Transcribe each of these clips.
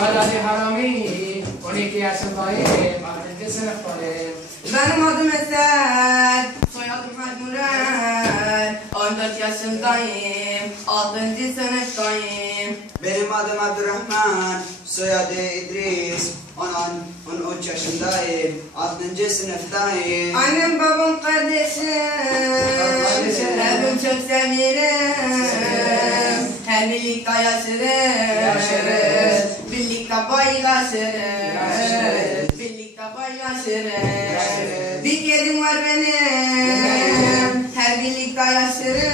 Salali Harami, 12 yaşındayım, 6. sınıftayım. Benim adım Esed, soyadım Hacmuren, 14 yaşındayım, 6. sınıftayım. Benim adım Abdurrahman, soyadı İdris, 13 yaşındayım, 6. sınıftayım. Annem, babam, kardeşim, hepim çok severim. Her birlikte yaşarız, birlikte paylaşırız, birlikte paylaşırız. Bir kedim var benim, her birlikte yaşarız,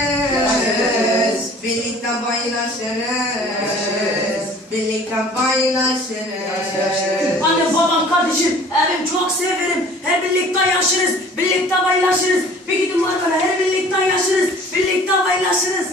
birlikte paylaşırız, birlikte paylaşırız. Anne, babam, kardeşim, evim çok severim. Her birlikte yaşarız, birlikte paylaşırız. Bir gidim var bana, her birlikte yaşarız, birlikte paylaşırız.